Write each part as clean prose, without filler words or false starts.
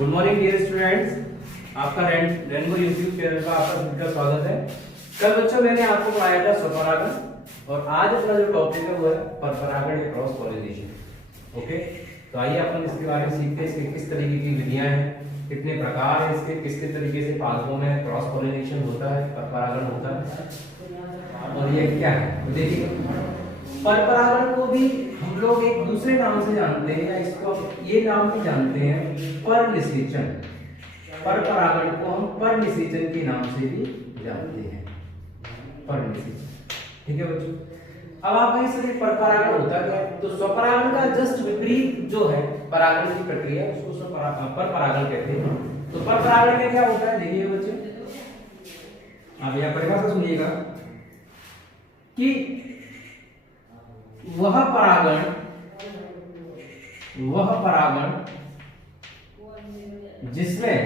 Good morning dear students, आपका rainbow YouTube channel पर आपका सभी का स्वागत है। कल बच्चों मैंने आपको पढ़ाया था स्वपरागण और आज अपना जो टॉपिक है वो है परपरागण या क्रॉस पॉलिनेशन। ओके, तो आइए अपन इसके बारे में सीखते हैं। इसके किस तरीके की विधियां हैं, कितने प्रकार हैं इसके, किस तरीके से पादपों में क्रॉस पॉलिनेशन होता है, परपरागण होता है और ये क्या है। तो देखिए, परपरागण को भी हम लोग एक दूसरे नाम से जानते हैं, या इसको ये नाम भी जानते हैं परनिषेचन। परपरागण को हम परनिषेचन के नाम से भी जानते हैं, परनिषेचन। ठीक है बच्चों, अब आप कहें सर परपरागण होता क्या है? तो स्वपरागण का जस्ट विपरीत जो है परागण की प्रक्रिया, उसको परपरागण कहते हैं। तो परपरागण में क्या होता है, देखिए बच्चों, आप यह परिभाषा सुनिएगा कि वह परागण जिसमें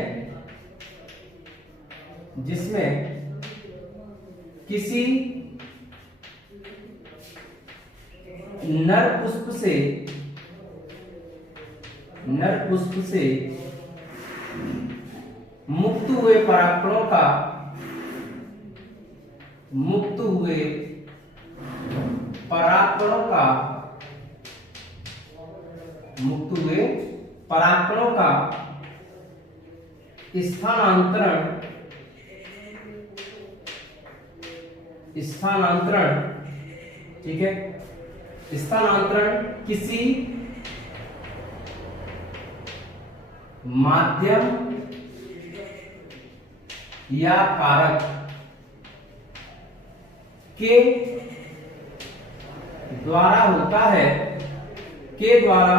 किसी नर पुष्प से मुक्त हुए परागकणों का स्थानांतरण, ठीक है, स्थानांतरण किसी माध्यम या कारक के द्वारा होता है, के द्वारा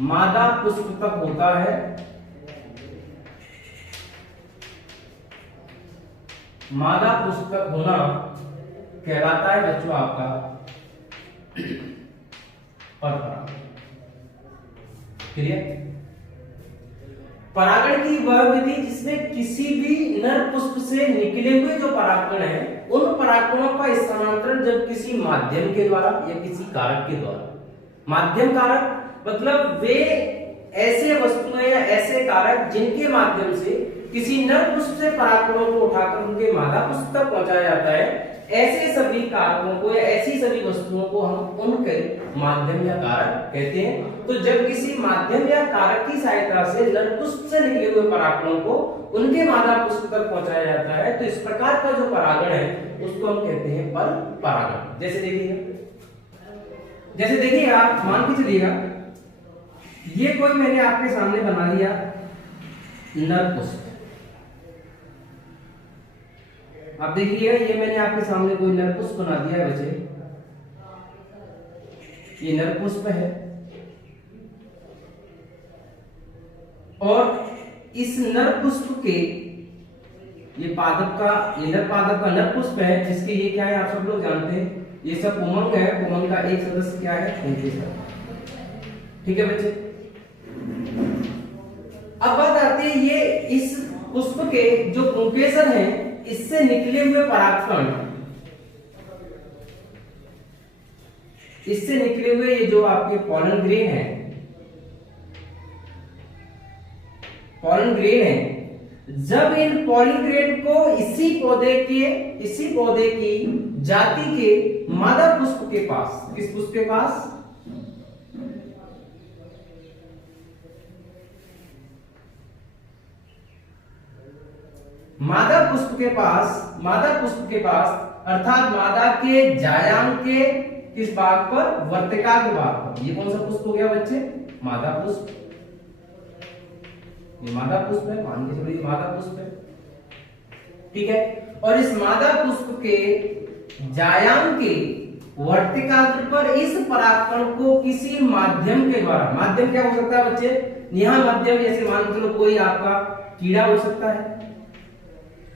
मादा पुष्प तक होता है। मादा पुष्प तक होना कहलाता है बच्चों आपका परपरागण। क्लियर? परागण की वह विधि जिसमें किसी भी नर पुष्प से निकले हुए जो परागकण है, उन परागकणों का स्थानांतरण जब किसी माध्यम के द्वारा या किसी कारक के द्वारा, माध्यम कारक मतलब वे ऐसे वस्तुएं या ऐसे कारक जिनके माध्यम से किसी नर पुष्प से परागकणों को उठाकर उनके मादा पुष्प तक पहुंचाया जाता है, ऐसे सभी कारकों को या ऐसी सभी वस्तुओं को हम उनके माध्यम या कारक कहते हैं। तो जब किसी माध्यम या कारक की सहायता से नर पुष्प से निकले हुए परागकणों को उनके मादा पुष्प तक पहुंचाया जाता है, तो इस प्रकार का जो परागण है उसको हम कहते हैं परपरागण। जैसे देखिए आप मान के चलिएगा, ये कोई मैंने आपके सामने बना लिया नर पुष्प। आप देखिए, ये मैंने आपके सामने कोई नर पुष्प बना दिया है बच्चे, ये नर पुष्प है और इस नर पुष्प के ये नर पादप का नर पुष्प है, जिसके ये क्या है आप सब लोग जानते हैं, ये सब पुमंग है। पुमंग का एक सदस्य क्या है, पुंकेसर। ठीक है बच्चे, अब बात आती है ये इस पुष्प के जो पुंकेसर हैं, इससे निकले हुए परागकण, इससे निकले हुए ये जो आपके पॉलन ग्रेन है, जब इन पॉलन ग्रेन को इसी पौधे की जाति के मादा पुष्प के पास, किस पुष्प के पास, मादा पुष्प के पास अर्थात मादा के जायांग के किस भाग पर, वर्तिकाग्र भाग पर। ये कौन सा पुष्प हो गया बच्चे, मादा पुष्प। ये मादा पुष्प है, मान के चलिए मादा पुष्प है, ठीक है। और इस मादा पुष्प के जायांग के वर्तिकाग्र पर इस परागकण को किसी माध्यम के द्वारा, माध्यम क्या हो सकता है बच्चे, यहाँ माध्यम जैसे मान के चलो कोई आपका कीड़ा हो सकता है,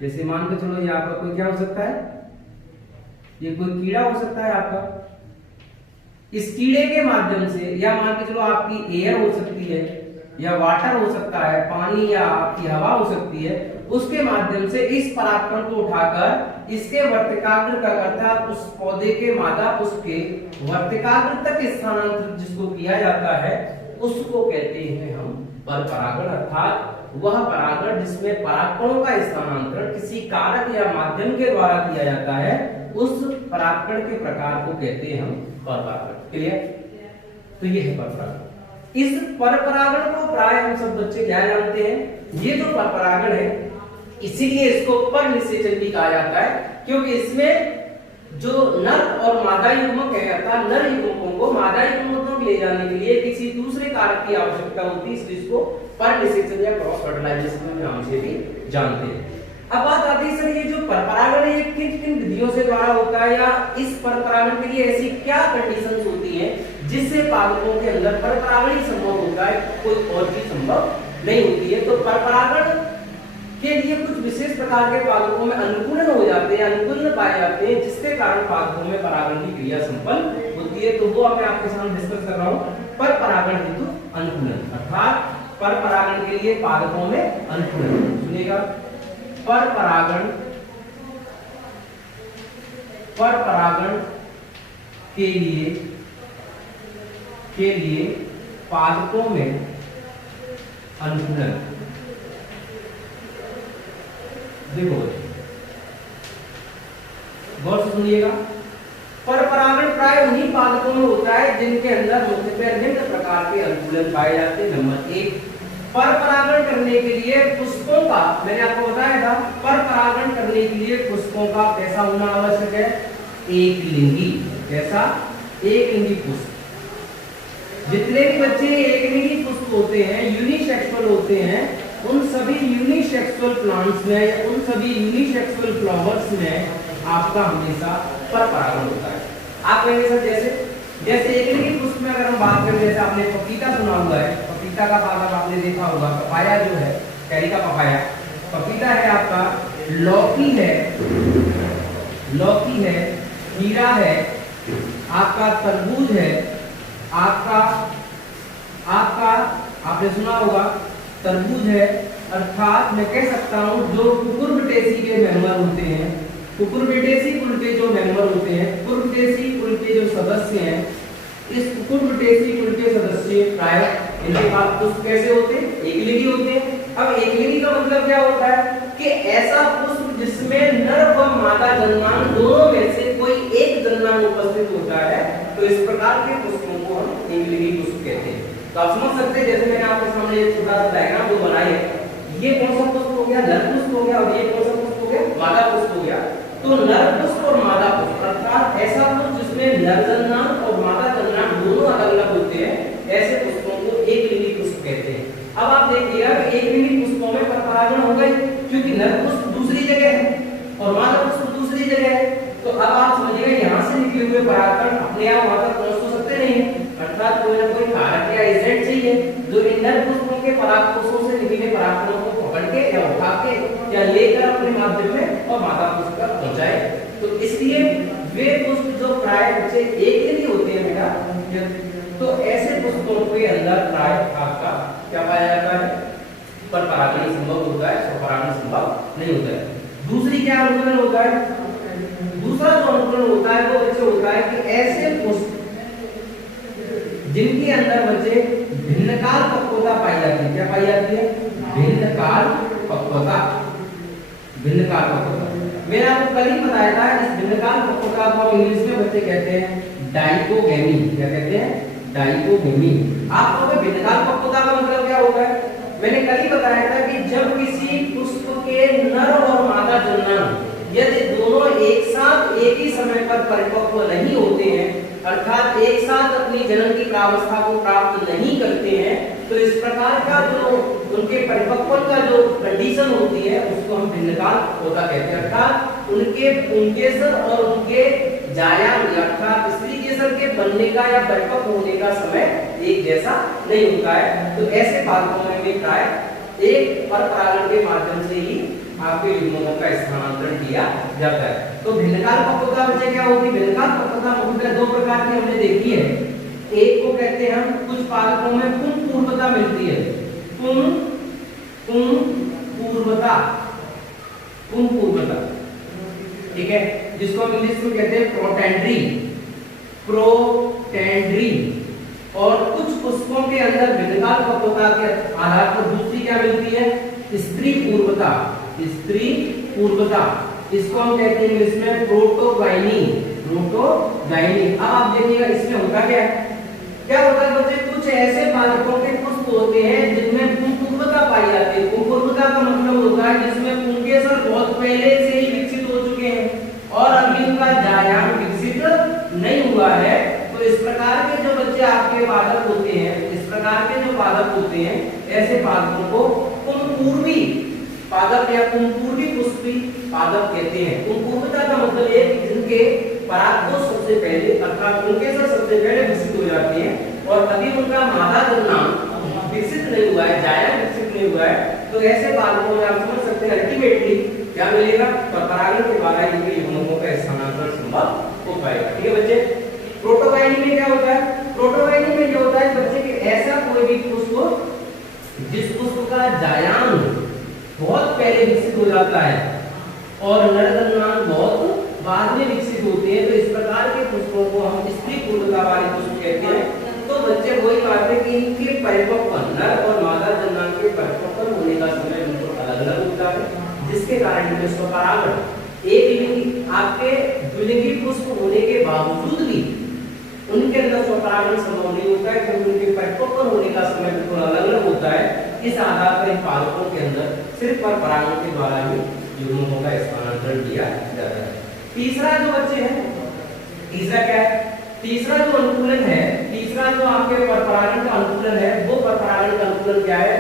जैसे मान के चलो ये आपका कोई क्या हो सकता है, ये कोई कीड़ा हो सकता है आपका। इस कीड़े के माध्यम से, या मान के चलो आपकी एयर हो सकती है, या वाटर हो सकता है, पानी या आपकी हवा हो सकती है, उसके माध्यम से इस परागकण को उठाकर इसके वर्तिकाग्र तक अर्थात उस पौधे के मादा पुष्प के वर्तिकाग्र तक स्थानांतरित जिसको किया जाता है उसको कहते हैं हम पर परागण अर्थात वह परागण जिसमें परागकणों का स्थानांतरण किसी कारक या माध्यम के द्वारा किया जाता है, उस परागकण के प्रकार को कहते हैं हम पर परागण। क्लियर? तो ये है पर परागण। इस पर परागण को प्राय हम सब बच्चे क्या जानते हैं, ये जो पर परागण है इसीलिए इसको पर निषेचन भी कहा जाता है, क्योंकि इसमें जो नर और मादा युग्मक है अर्थात नर युग्मकों को मादा युग्मकों तक ले जाने के लिए किसी दूसरे कारक की आवश्यकता होती है, इसलिए इसको पर निषेचन या क्रॉस फर्टिलाइजेशन के नाम से भी जानते हैं। अब बात आती है सर, ये जो पर परागण है ये किन किन विधियों से द्वारा होता है, या इस पर परागण के लिए ऐसी क्या कंडीशंस होती हैं जिससे पादपों के अंदर पर परागण ही संभव होता है, कोई और चीज संभव नहीं होती है। तो पर परागण के लिए कुछ विशेष प्रकार के पादपों में अनुकूलन हो जाते हैं, अनुकूलन पाए जाते हैं, जिसके कारण पादपों में परागण की क्रिया संपन्न होती है। तो वो मैं आपके सामने डिस्कस कर रहा हूँ, पर परागण हेतु अनुकूलन अर्थात पर परागण के लिए पादपों में अनुकूलन। सुनिएगा, पर परागण के लिए पादपों में अनुकूलन। देखो गौर से सुनिएगा, पर परागण प्राय उन्हीं पादपों में होता है जिनके अंदर मुख्यतः निम्न प्रकार के अनुकूलन पाए जाते हैं। नंबर 1, पर परागण करने के लिए पुष्पों का, मैंने आपको बताया था पर परागण करने के लिए पुष्पों का कैसा होना आवश्यक है, एक लिंगी। कैसा? एक लिंगी पुष्प। जितने भी बच्चे एक लिंगी पुष्प होते हैं, यूनिसेक्सुअल होते हैं, उन सभी यूनिसेक्सुअल प्लांट्स में या उन सभी यूनिसेक्सुअल फ्लावर्स में आपका हमेशा पर परागण होता है। आप कहेंगे सर जैसे एक लिंगी पुष्प में अगर हम बात करें, जैसे आपने पपीता सुना हुआ है, पपीता का पादप आपने देखा होगा, पपाया जो है, कैरी का पपाया, पपीता है आपका, लौकी है, खीरा है, आपका तरबूज है, आपका आपने सुना होगा तरबूज है, अर्थात मैं कह सकता हूं जो कुकुरबिटेसी के मेंबर होते हैं, कुकुरबिटेसी कुल के जो मेंबर होते हैं, कुकुरबिटेसी कुल के जो सदस्य हैं, इस कुकुरबिटेसी कुल के सदस्य प्राय इनके पास पुष्प कैसे होते हैं, एकलिंगी होते हैं। अब एकलिंगी का मतलब क्या होता है कि ऐसा पुष्प जिसमें नर व मादा जन्मांग दोनों में से कोई एक जन्मांग उपस्थित होता है, तो इस प्रकार के पुष्पों को हम एकलिंगी पुष्प कहते हैं। तो आप समझ सकते हैं, जैसे मैंने आपके सामने एक छोटा सा डायग्राम जो बनाई है, ये कौन सा पुष्प हो गया, नर पुष्प हो गया, और ये कौन सा पुष्प हो गया, मादा पुष्प हो गया। तो नर पुष्प और मादा पुष्प अर्थात ऐसा पुष्प जिसमें नर जन्मांग और मादा जन्मांग दोनों अलग अलग होते हैं, ऐसे पुष्पों को एकलिंगी पुष्प कहते हैं। अब आप देखिएगा एकलिंगी पुष्पों में परागण हो गए, क्योंकि नर पुष्प दूसरी जगह है और मादा पुष्प दूसरी जगह है। तो अब आप समझिएगा यहाँ से निकले हुए परागण अपने आप वहां तक पहुंच तो सकते नहीं है, अर्थात कोई ना कोई कारक या एजेंट चाहिए जो इन नर पुष्पों के परागकोशों से निकले परागकणों को पकड़ के या उठा के या लेकर अपने माध्यम में और मादा पुष्प तक पहुंचाए। तो इसलिए वे पुष्प जो प्राय बच्चे एकलिंगी होते हैं बेटा, तो ऐसे पुष्पों के अंदर प्राय आपका क्या पाया जाता है, पर परागण संभव होता है, स्वपरागण संभव नहीं होता है। दूसरी क्या अनुकूलन होता है, दूसरा जो अनुकूलन होता है वो बच्चे होता है कि ऐसे पुष्प जिनके अंदर बच्चे भिन्नकाल पक्वता पाई जाती है। क्या पाई जाती है? भिन्नकाल पक्वता। भिन्नकाल पक्वता मैंने आपको कल ही बताया था, इस भिन्नकाल पक्वता को इंग्लिश में बच्चे कहते हैं डाइकोगेमी। क्या कहते हैं? डाइकोगेमी। आपको तो भिन्नकाल पक्वता का मतलब क्या होता है, मैंने कल ही बताया था कि जब किसी पुष्प के नर और मादा जन्मांग यदि दोनों एक साथ एक ही समय पर परिपक्व नहीं होते हैं, अर्थात एक साथ अपनी जन्म की प्रावस्था को प्राप्त नहीं करते हैं, तो इस प्रकार का जो उनके परिपक्व का जो कंडीशन होती है उसको हम भिन्नकाल पक्वता कहते हैं। अर्थात उनके पुंकेसर और उनके जायाम अर्थात स्त्री केसर के बनने का या परिपक्व होने का समय एक जैसा नहीं होता है। तो ऐसे पादपों में भी प्राय एक पर परागण के माध्यम से ही आपके युग्मकों का स्थानांतरण किया जाता है। तो भिन्नकाल पक्वता बच्चे क्या होती है, भिन्नकाल पक्वता मुख्यतः दो प्रकार की हमने देखी है। एक को कहते हैं हम, कुछ पादपों में पुंग पूर्वता मिलती है, पुंग पूर्वता, पुंग पूर्वता, ठीक है, जिसको हम इंग्लिश में कहते हैं प्रोटेंड्री, प्रोटेंड्री। और कुछ पुष्पों के अंदर भिन्नकाल परिपक्वता के आधार पर दूसरी क्या मिलती है, स्त्री पूर्वता। स्त्री पूर्वता इसको हम कहते हैं इंग्लिश में प्रोटोगाइनी। प्रोटोगाइनी। अब आप देखिएगा इसमें होता क्या होता है बच्चे, कुछ ऐसे पादपों के पुष्प होते हैं जिनमें पुंपूर्वता पाई जाती है। पुंपूर्वता का मतलब होता है जिसमें पुंकेसर बहुत पहले से ही विकसित हो चुके हैं और अभी उनका जायाम विकसित नहीं हुआ है। तो इस प्रकार के जो बच्चे आपके पादप होते हैं, इस प्रकार के जो पादप होते हैं, ऐसे पादपों को पुंपूर्वी पादप या पुंपूर्वी पुष्पी पादप कहते हैं। पुंपूर्वता का मतलब है कि जिनके परागकोश सबसे पहले अर्थात पुंकेसर सबसे पहले विकसित हो जाते हैं और अभी उनका मादा जन्मांग विकसित नहीं हुआ है, जायाम विकसित नहीं हुआ है। तो ऐसे पादपों में आप समझ सकते हैं अल्टीमेटली क्या मिलेगा, परागण के द्वारा इनके युग्मकों का स्थानांतरण संभव हो पाएगा। ठीक है बच्चे। प्रोटोगाइनी में क्या होता है, प्रोटोगाइनी में ये होता है बच्चे कि ऐसा कोई भी पुष्प जिस पुष्प का जायाम बहुत पहले विकसित हो जाता है और नर जन्मांग बहुत बाद में विकसित होते हैं, तो इस प्रकार के पुष्पों को हम स्त्री पूर्वता वाले पुष्प कहते हैं। तो बच्चे वही बात है कि इनके परिपक्व नर और मादा जन्मांग के परिपक्व होने का समय बिल्कुल अलग अलग होता है, जिसके कारण इनमें स्वपरागण एक लिंगी आपके द्विलिंगी पुष्प होने के बावजूद भी उनके अंदर स्वपरागण संभव नहीं होता है, क्योंकि उनके परिपक्व होने का समय बिल्कुल अलग अलग होता है। इस आधार पर इन पादपों के अंदर सिर्फ परागण के द्वारा ही युग्मकों का स्थानांतरण किया जाता है। तीसरा जो बच्चे हैं, तीसरा क्या है, तीसरा जो अनुकूलन है, तीसरा जो आपके परपरागण का अनुकूलन है, वो परपरागण का अनुकूलन क्या है,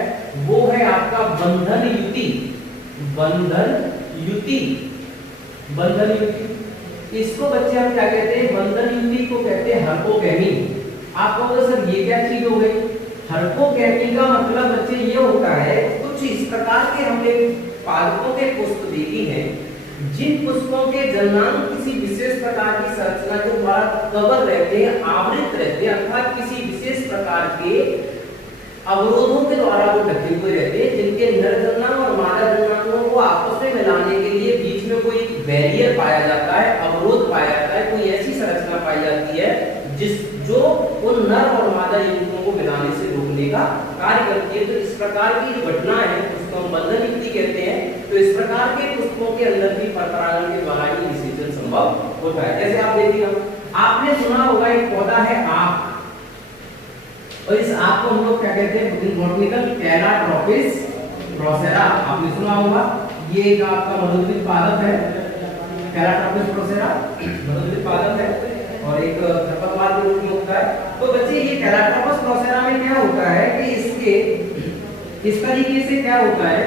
वो है आपका बंधन युति। बंधन युति, बंधन युति इसको बच्चे हम क्या कहते हैं, बंधन युति को कहते हैं हर्कोगेमी। आप कहोगे सर ये क्या चीज हो गई, हर्कोगेमी का मतलब बच्चे ये होता है कुछ इस प्रकार के हमने पादपों के पुष्प देखे हैं जिन पुष्पों के जन्मांग किसी विशेष प्रकार की संरचना के द्वारा कवर रहते हैं, आवृत रहते हैं, अर्थात किसी विशेष प्रकार के अवरोधों के द्वारा वो ढके हुए रहते हैं, जिनके नर जन्मांग और मादा जन्मांगों को आपस में मिलाने के लिए बीच में कोई बैरियर पाया जाता है, अवरोध पाया जाता है, कोई ऐसी संरचना पाई जाती है जो उन नर और मादा युग्मकों को मिलाने से रोकने का कार्य करती है। तो इस प्रकार की जो घटना है उसको हम बंधन युति कहते हैं। तो इस प्रकार के पुष्पों के अंदर भी परपरागण के द्वारा ही निषेचन संभव होता है। जैसे आप देखिएगा, आपने सुना होगा एक पौधा है आक, और इस आक को हम लोग क्या कहते हैं, बॉटनिकल कैलाट्रोपिस प्रोसेरा। आपने सुना होगा, ये एक आपका मधुद्भिद पादप है, कैलाट्रोपिस प्रोसेरा मधुद्भिद पादप है और एक खरपतवार के रूप में होता है। तो बच्चे ये कैलाट्रोपिस प्रोसेरा में क्या होता है कि इसके इस तरीके से क्या होता है,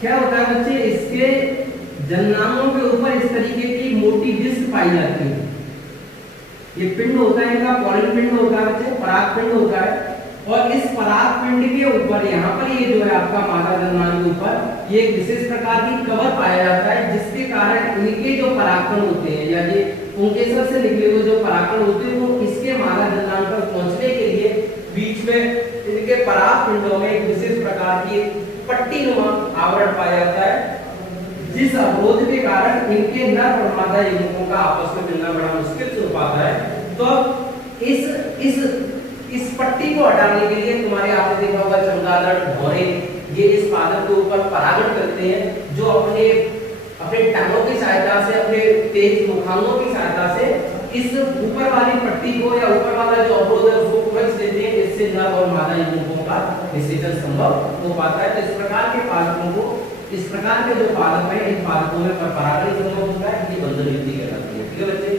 क्या होता है बच्चे, इसके जन्नांगों के ऊपर इस तरीके की मोटी डिस्क पाई जाती है। ये पिंड होता है इनका, पॉलन पिंड होता है बच्चे, पराग पिंड होता है, और इस पराग पिंड के ऊपर यहाँ पर ये जो है आपका मादा जन्मांग के ऊपर ये एक विशेष प्रकार की कवर पाया जाता है, जिसके कारण इनके जो परागकण होते हैं या ये पुंकेसर से निकले हुए जो परागकण होते हैं वो इसके मादा जन्मांग पर पहुंचने के लिए बीच में इनके पराग पिंडों में एक विशेष प्रकार की पट्टीनुमा आवरण पाया जाता है, जिस अवरोध के कारण इनके नर और मादा युग्मकों का आपस में मिलना बड़ा मुश्किल से हो पाता है। तो इस पट्टी को हटाने के लिए तुम्हारे आपने देखा होगा चमगादड़, भौरे, ये इस पादप के ऊपर परागण करते हैं, जो अपने टांगों की सहायता से, अपने तेज मुखांगों की सहायता से इस ऊपर वाली पट्टी को या ऊपर वाला जो अवरोध है उसको खुरच देते हैं, जिससे नर और मादा युग्मकों का निषेचन संभव हो पाता है। तो इस प्रकार के पादपों को, इस प्रकार के जो पादप है, इन पादपों में परपरागण संभव होता है, ये बंधन युति कहलाती है। ठीक है बच्चे।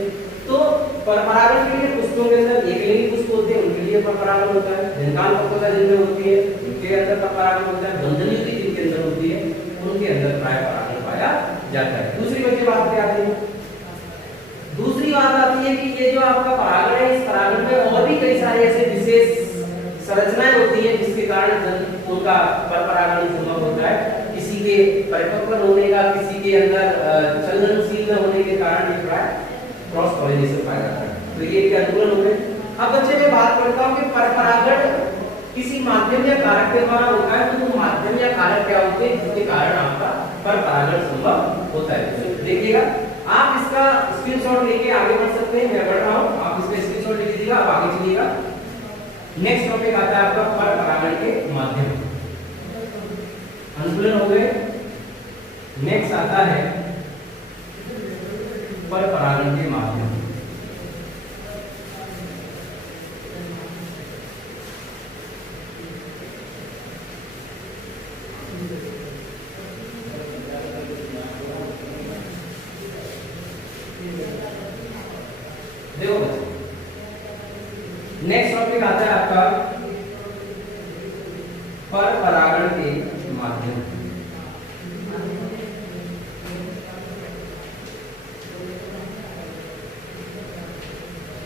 तो परपरागण के लिए पुष्पों के अंदर एक लिंगी पुष्प होते हैं, उनके लिए परपरागण होता है, लिंगान पक्वता जिनमें होती है उनके अंदर परपरागण होता है, बंधन युति जिनके अंदर होती है उनके अंदर प्राय परागण पाया जाता है। दूसरी बच्चे बात क्या आती है, दूसरी बात आती है कि ये जो आपका परागण है, इस परागण में और भी कई सारे ऐसे विशेष संरचनाएं होती हैं जिसके कारण उनका परपरागण संभव होता है। किसी के परिपक्व होने का, किसी के अंदर चलनशील होने के कारण ये प्राय क्रॉस पॉलिनेशन पाया जाता है। तो ये क्या अनुकूलन हो गए। अब बच्चे मैं बात करता हूँ कि परपरागण किसी माध्यम या कारक के द्वारा होता है, तो वो माध्यम या कारक क्या होते हैं जिसके कारण आपका पर परागण संभव होता है। तो देखिएगा, आप इसका स्क्रीनशॉट लेके आगे बढ़ सकते हैं, मैं बढ़ रहा हूं, आप इसका स्क्रीनशॉट ले लीजिएगा, आप आगे चलिएगा। नेक्स्ट टॉपिक आता है आपका पर परागण के माध्यम, अनुकूलन हो गए। नेक्स्ट आता है पर परागण के माध्यम। देखो नेक्स्ट टॉपिक आता है आपका पर परागण के माध्यम।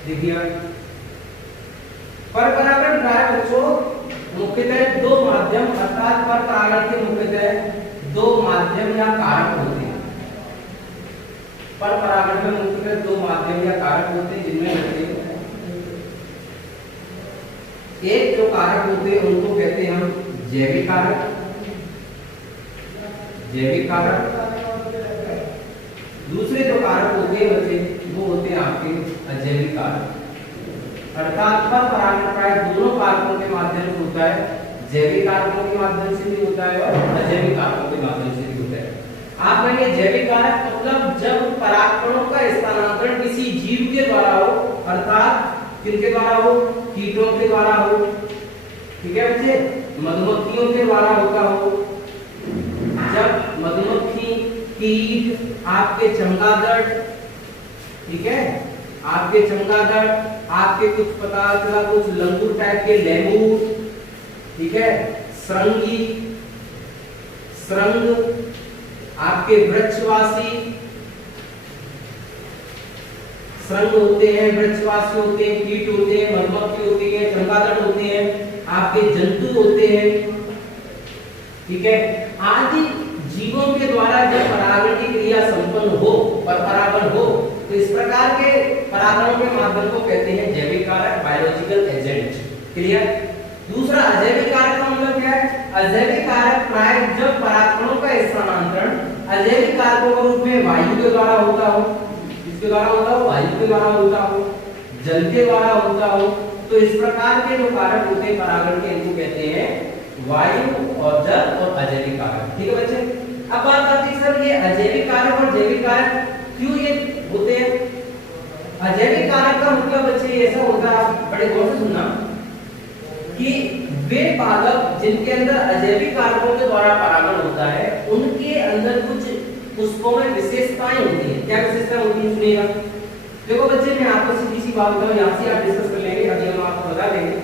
देखिए, पर परागण का है बच्चों मुख्यतः दो माध्यम, अर्थात पर परागण के मुख्यतः दो माध्यम या कारक होते हैं। पर परागण में मुख्यतः दो माध्यम या कारक होते हैं, जिनमें होते हैं एक जो कारक होते हैं उनको कहते हैं हम जैविक कारक, जैविक कारक। दूसरे जो कारक होते हैं बच्चे वो होते हैं आपके अजैविक कारक। अर्थात पर परागण प्राय दोनों कारकों के माध्यम से होता है, जैविक कारकों के माध्यम से भी होता है और अजैविक कारकों के माध्यम से भी होता है। आप कहेंगे जैविक कारक मतलब जब परागकणों का स्थानांतरण किसी जीव के द्वारा हो, अर्थात किनके द्वारा हो, कीटों के द्वारा हो, ठीक है बच्चे, मधुमक्खियों के द्वारा होता हो। जब मधुमक्खी, कीट, आपके चमगादड़, ठीक है, आपके चमगादड़, आपके कुछ पता चला कुछ लंगूर टाइप के लेमूर, ठीक है, श्रृंगी, श्रृंग, आपके वृक्षवासी श्रृंग होते हैं, वृक्षवासी होते हैं, कीट होते हैं, मधुमक्खी होती है, चमगादड़ होते हैं, आपके जंतु होते हैं, ठीक है, आदि जीवों के द्वारा जब परागण की क्रिया संपन्न हो, पर परागण हो, तो इस प्रकार के परागणों के माध्यम को कहते हैं जैविक कारक, बायोलॉजिकल एजेंट। क्लियर? दूसरा अजैविक कारक का मतलब क्या है? अजैविक कारक प्राय जब परागणों का स्थानांतरण अजैविक कारकों के रूप में वायु के द्वारा होता हो, किसके द्वारा होता हो? वायु के द्वारा होता हो, जल के द्वारा होता हो, तो इस प्रकार के जो कारक होते हैं परागण के, इनको कहते हैं वायु और जल और अजैविक कारक। ठीक है बच्चे, अब बात आती है सर ये अजैविक कारक और जैविक कारक क्यों ये होते हैं? अजैविक कारक का मतलब बच्चे ऐसा होता है, आप बड़े गौर से सुनना, कि वे पादप जिनके अंदर अजैविक कारकों के द्वारा परागण होता है, उनके अंदर कुछ पुष्पों में विशेषताएं होती हैं। क्या विशेषताएं होती हैं सुनिएगा। देखो बच्चे, मैं आपको सीधी सी बात बताऊं, यहाँ से आप डिस्कस कर लेंगे, अभी हम आपको बता देंगे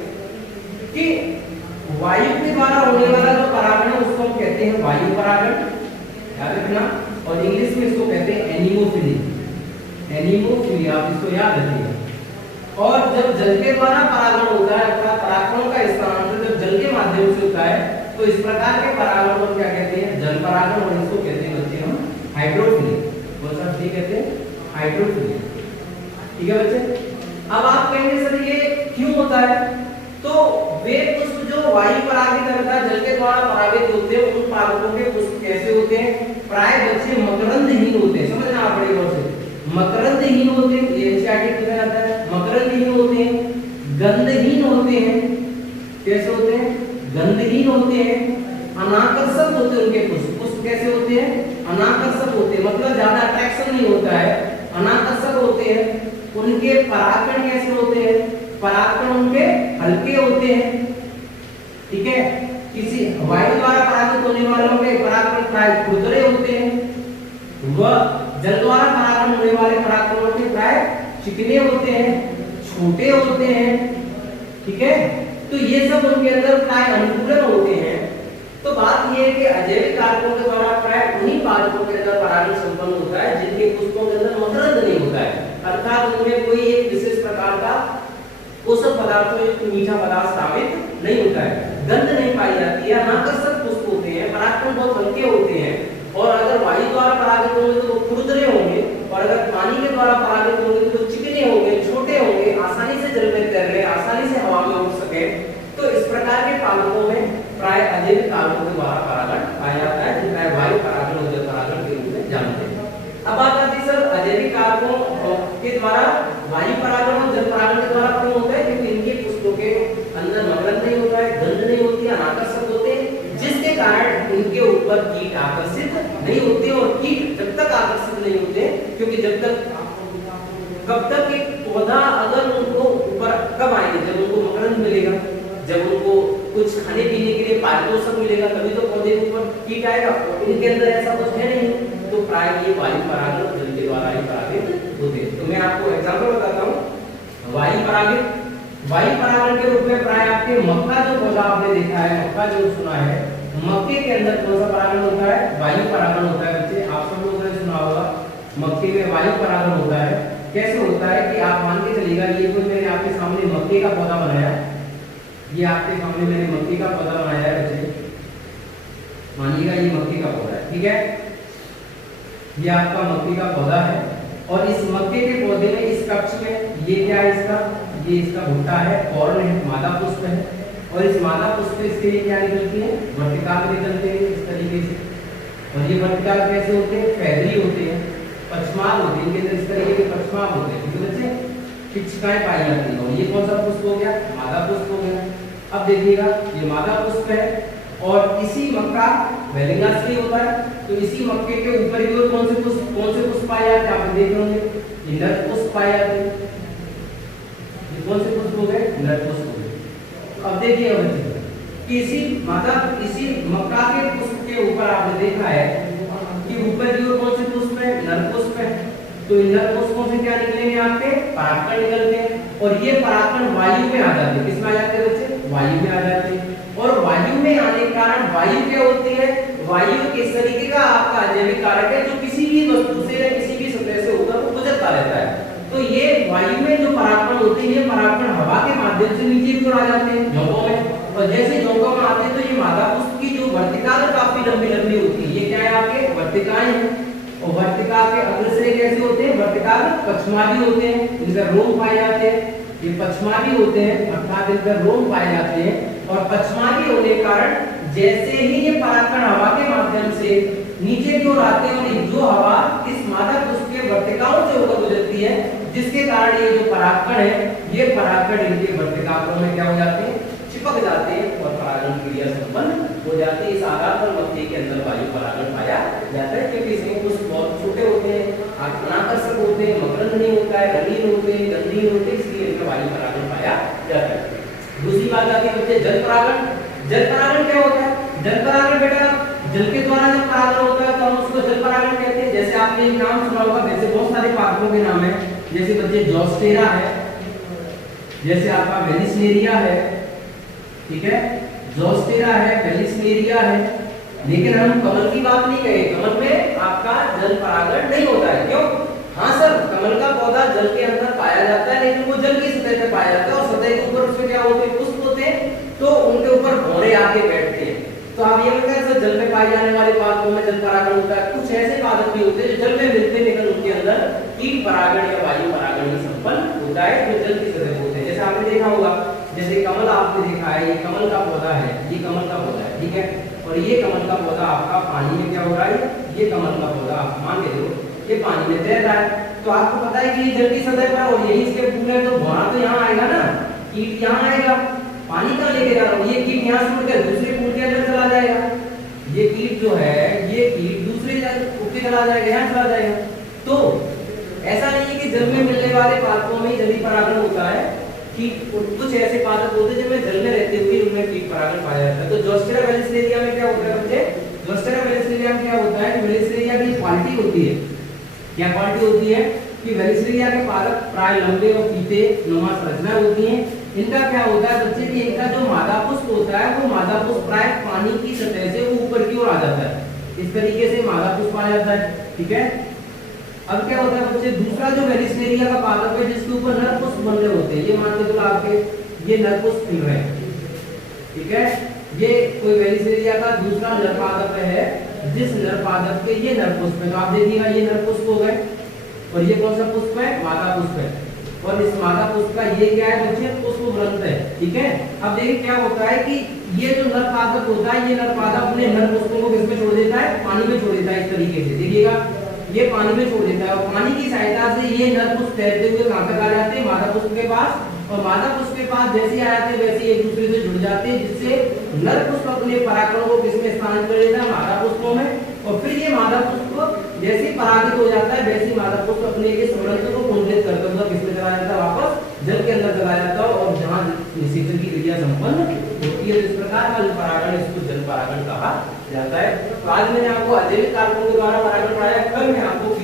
कि वायु के द्वारा होने वाला जो परागण है उसको हम कहते हैं वायु परागण, याद रखना, और इंग्लिश में इसको कहते हैं एनीमोफिली। एनीमोफिली, आप इसको याद रखिएगा। और जब जल के द्वारा परागण होता है, अर्थात परागणों का स्थानांतरण जब जल के माध्यम से होता है, तो इस प्रकार के परागण को क्या कहते हैं? जल परागण, और इसको कहते हैं बच्चे हम हाइड्रोफिली। कौन सा चीज कहते हैं? हाइड्रोफिली। ठीक है बच्चे, अब आप कहेंगे सर ये क्यों होता है? तो वे पुष्प जो वायु परागित अर्थात जल के द्वारा परागित होते हैं, उन परागकों के पुष्प कैसे होते हैं? प्राय बच्चे मकरंदहीन होते हैं। समझना आप बड़े गौर से, मकरंदहीन होते हैं, ये एनसीईआरटी में आता है। मकरंदहीन होते हैं, गंधहीन होते हैं। कैसे होते हैं? गंधहीन होते हैं, अनाकर्षक होते हैं उनके पुष्प। पुष्प कैसे होते हैं? अनाकर्षक होते हैं, मतलब ज्यादा अट्रैक्शन नहीं होता है, अनाकर्षक होते हैं। उनके परागकण कैसे होते हैं? परागकण उनके हल्के होते हैं। ठीक है, किसी वायु द्वारा परागित होने वालों के परागकण प्राय खुरदरे होते हैं, वह जल द्वारा परागण होने वाले परागकणों के प्राय चिकने होते हैं, छोटे होते हैं। ठीक है, तो ये सब उनके अंदर प्राय अनुकूलन होते हैं। तो बात ये है कि अजैविक कारकों के द्वारा प्राय उन्हीं पादपों के अंदर परागण संपन्न होता है जिनके पुष्पों के अंदर मकरंद नहीं होता है, अर्थात उनमें कोई एक विशेष प्रकार का पोषक पदार्थों युक्त मीठा पदार्थ शामिल नहीं होता है, गंध नहीं पाई जाती है, अनाकर्षक पुष्प होते हैं, परागकण बहुत हल्के होते हैं। और अगर वायु द्वारा परागित होंगे तो वो खुरदरे होंगे, और अगर पानी के द्वारा परागित होंगे तो चिकने होंगे, छोटे होंगे, आसानी से जल में तैर ले, आसानी से हवा में उड़ सके। तो इस प्रकार के पादपों में प्राय अजैविक कारकों के द्वारा परागण पाया जाता है, जिनका वायु परागण हो जाता अंदर मकरंद नहीं होता है, गंध नहीं होती है, अनाकर्षक होते हैं, जिसके कारण इनके ऊपर कीट आकर्षित नहीं होते। और कीट जब तक आकर्षित नहीं होते, क्योंकि जब तक कब तक एक पौधा अगर उनको ऊपर कब आएंगे, जब उनको मकरंद मिलेगा, जब उनको कुछ खाने पीने के लिए पारितोषिक मिलेगा, तभी तो पौधे के ऊपर कीट आएगा। इनके अंदर ऐसा कुछ है नहीं, तो प्राय ये वायु परागण जल के द्वारा ही परागित होते हैं। तो मैं आपको एग्जांपल बताता हूँ। वायु परागण के रूप में प्राय आपके मक्का जो पौधा आपने देखा है, मक्का जो सुना है, मक्के के अंदर कौन सा परागण होता है? वायु परागण होता है। बच्चे आप सब लोगों ने सुना होगा मक्के में वायु परागण होता है। कैसे होता है कि आप मान के चलिएगा, ये कोई मैंने आपके सामने मक्के का पौधा बनाया है, ये आपके सामने मैंने मक्के का पौधा बनाया है बच्चे, मानिएगा ये मक्के का पौधा है, ठीक है, ये आपका मक्के का पौधा है। और इस मक्के के पौधे में इस कक्ष में ये क्या है? ये इसका भुट्टा है, कॉर्न है, मादा पुष्प है। और इस मादा पुष्प इसके लिए क्या निकलती है? वर्तिकाल निकलते हैं इस तरीके से। और ये वर्तिकाल कैसे होते हैं? फैली होते हैं, पक्षमाल होते हैं, इनके अंदर इस तरीके के पक्षमाल होते हैं, ठीक है बच्चे, पिक्षिकाएं पाई जाती हैं। और ये कौन सा पुष्प हो गया? मादा पुष्प हो गया। अब देखिएगा ये मादा पुष्प है और इसी मक्का वेलिंगाश्री होता है, तो इसी मक्के के ऊपर की ओर कौन से पुष्प पाए जाते हैं? आप देख होंगे, नर पुष्प पाए जाते हैं। ये कौन से पुष्प हो गए? नर पुष्प हो गए। तो अब देखिए बच्चे कि इसी मक्का के पुष्प के ऊपर आपने देखा है कि ऊपर की ओर कौन से पुष्प है? नर पुष्प है। तो इन नर पुष्पों से क्या निकलेंगे? आपके परागकण निकलते हैं। और ये परागकण वायु में आ जाते हैं। किसमें आ जाते हैं बच्चे? वायु में आ जाते हैं। और वायु में आने के कारण वायु क्या होती है? वायु किस तरीके का आपका जैविक कारक है जो किसी भी वस्तु से या किसी भी सतह से होकर वो गुजरता रहता है। तो ये वायु में जो परागकण होते हैं, ये परागकण हवा के माध्यम से नीचे की ओर आ जाते हैं झोंकों में। और जैसे झोंकों में आते हैं तो ये मादा पुष्प की जो वर्तिकाल काफी लंबी लंबी होती है, ये क्या है? आपके वर्तिकाएं हैं। और वर्तिकाल के अग्रश्रेय कैसे होते हैं? वर्तिकाल पक्षमादी होते हैं, इनका रोम पाए जाते हैं। ये पक्षमादी होते हैं अर्थात इनका रोम पाए जाते हैं। और पक्षमादी होने के कारण जैसे ही ये परागकण हवा के माध्यम से नीचे की ओर आते हैं और जो हवा इस मादा पुष्प के वर्तिकाओं से होकर गुजरती है, जिसके कारण ये जो परागकण है, ये परागकण इनके वर्तिकाओं में क्या हो जाते हैं? चिपक जाते हैं और परागण क्रिया संपन्न हो जाती है। इस आधार पर मक्के के अंदर वायु परागण पाया जाता है, क्योंकि इसमें पुष्प बहुत छोटे होते हैं, अनाकर्षक होते हैं, मकरंद नहीं होता है, रंगीन होते हैं, गंधीन होते हैं, इसलिए इनका वायु परागण पाया जाता है। दूसरी बात आती है बच्चे जल परागण। जल परागण क्या होता है? जल परागण बेटा जल के द्वारा जब परागण होता है तो हम उसको जल परागण कहते हैं। जैसे आपने एक नाम सुना होगा, वैसे बहुत सारे पादपों के नाम है, जैसे बच्चे जोस्टेरा है, जैसे आपका वेलिस्नेरिया है, ठीक है, जोस्टेरा है, वेलिस्नेरिया है। लेकिन हम कमल की बात नहीं करें, कमल में आपका जल परागण नहीं होता है। क्यों? हाँ सर, कमल का पौधा जल के अंदर पाया जाता है, लेकिन वो जल की सतह पे पाया जाता है और सतह के ऊपर उसमें क्या होते हैं? पुष्प होते हैं, तो उनके ऊपर भौरे आके बैठते हैं। तो आप ये बताएं सर जल में पाए जाने वाले पादपों में जल परागण होता है। कुछ ऐसे पादप भी होते हैं जो जल में मिलते हैं, लेकिन उनके अंदर कीट परागण या वायु परागण ही संपन्न होता है, जो जल की सतह होते हैं। जैसे आपने देखा होगा, जैसे कमल आपने देखा है, ये कमल का पौधा है, ये कमल का पौधा है, ठीक है, और ये कमल का पौधा आपका पानी में क्या हो रहा है? ये कमल का पौधा आप मान के देखो ये पानी में तैर रहा है। तो आपको पता है कि ये जल की सतह पर और यही इसके फूल है, तो भौरा तो यहाँ आएगा ना, कीट यहाँ आएगा, पानी कहाँ लेके जा रहा हूँ? ये कीट यहाँ से उड़कर दूसरे फूल के अंदर चला जाएगा। ये कीट जो है, ये कीट दूसरे उड़ के चला जाएगा, यहाँ चला जाएगा। तो ऐसा नहीं है कि जल में मिलने वाले पादपों में जली परागण होता है, कि कुछ ऐसे पादप होते हैं जिनमें जल में रहते हुए उनमें कीट परागण पाया जाता है। तो जोस्टेरा वेलिस्नेरिया में क्या होता है बच्चे? जोस्टेरा वेलिस्नेरिया में क्या होता है? वेलिस्नेरिया की क्वालिटी होती है, क्या क्वालिटी होती है कि वेलिस्नेरिया के पादप प्राय लंबे और फीते नुमा संरचना होती है। इनका क्या होता है बच्चे कि इनका जो मादा पुष्प होता है, वो मादा पुष्प प्राय पानी की सतह से ऊपर की ओर आ जाता है, इस तरीके से मादा पुष्प आ जाता है, ठीक है। अब क्या होता है बच्चे, दूसरा जो वेलिस्नेरिया का पादप है जिसके ऊपर नर पुष्प बन रहे होते हैं, ये मान के चलो आपके ये नर पुष्प खिल रहे हैं, ठीक है, ये कोई वेलिस्नेरिया का दूसरा नर पादप है, जिस नर पादप के ये नर पुष्प है। तो आप देखिएगा ये नर पुष्प हो गए, और ये कौन सा पुष्प है? मादा पुष्प है। और इस मादा पुष्प का ये क्या है बच्चे? पुष्पवृंत है, ठीक है। अब देखिए क्या होता है कि ये जो नर पादप होता है, ये नर पादप अपने नर पुष्पों को किसमें छोड़ देता है? पानी में छोड़ देता है, इस तरीके से देखिएगा ये पानी में छोड़ देता है, और पानी की सहायता से ये नर पुष्प तैरते हुए कहां तक आ जाते हैं? मादा पुष्प के पास और मादा पुष्प के पास जैसे आ जाते हैं वैसे एक दूसरे से जुड़ जाते हैं, जिससे नर पुष्प अपने परागकणों को किसमें स्थानांतरित कर देता है, मादा पुष्पों में। और फिर ये मादा पुष्प जैसे ही परागित हो जाता है वैसे ही मादा पुष्प अपने के संबंध को पुंजित करके मतलब किसमें चला जाता है, वापस जल के अंदर चला जाता है और जहाँ निषेचन की क्रिया संपन्न होती है। इस प्रकार का जो परागण इसको जल परागण कहा जाता है। तो आज मैंने आपको अजैविक कारकों के द्वारा परागण पढ़ाया, कल मैं आपको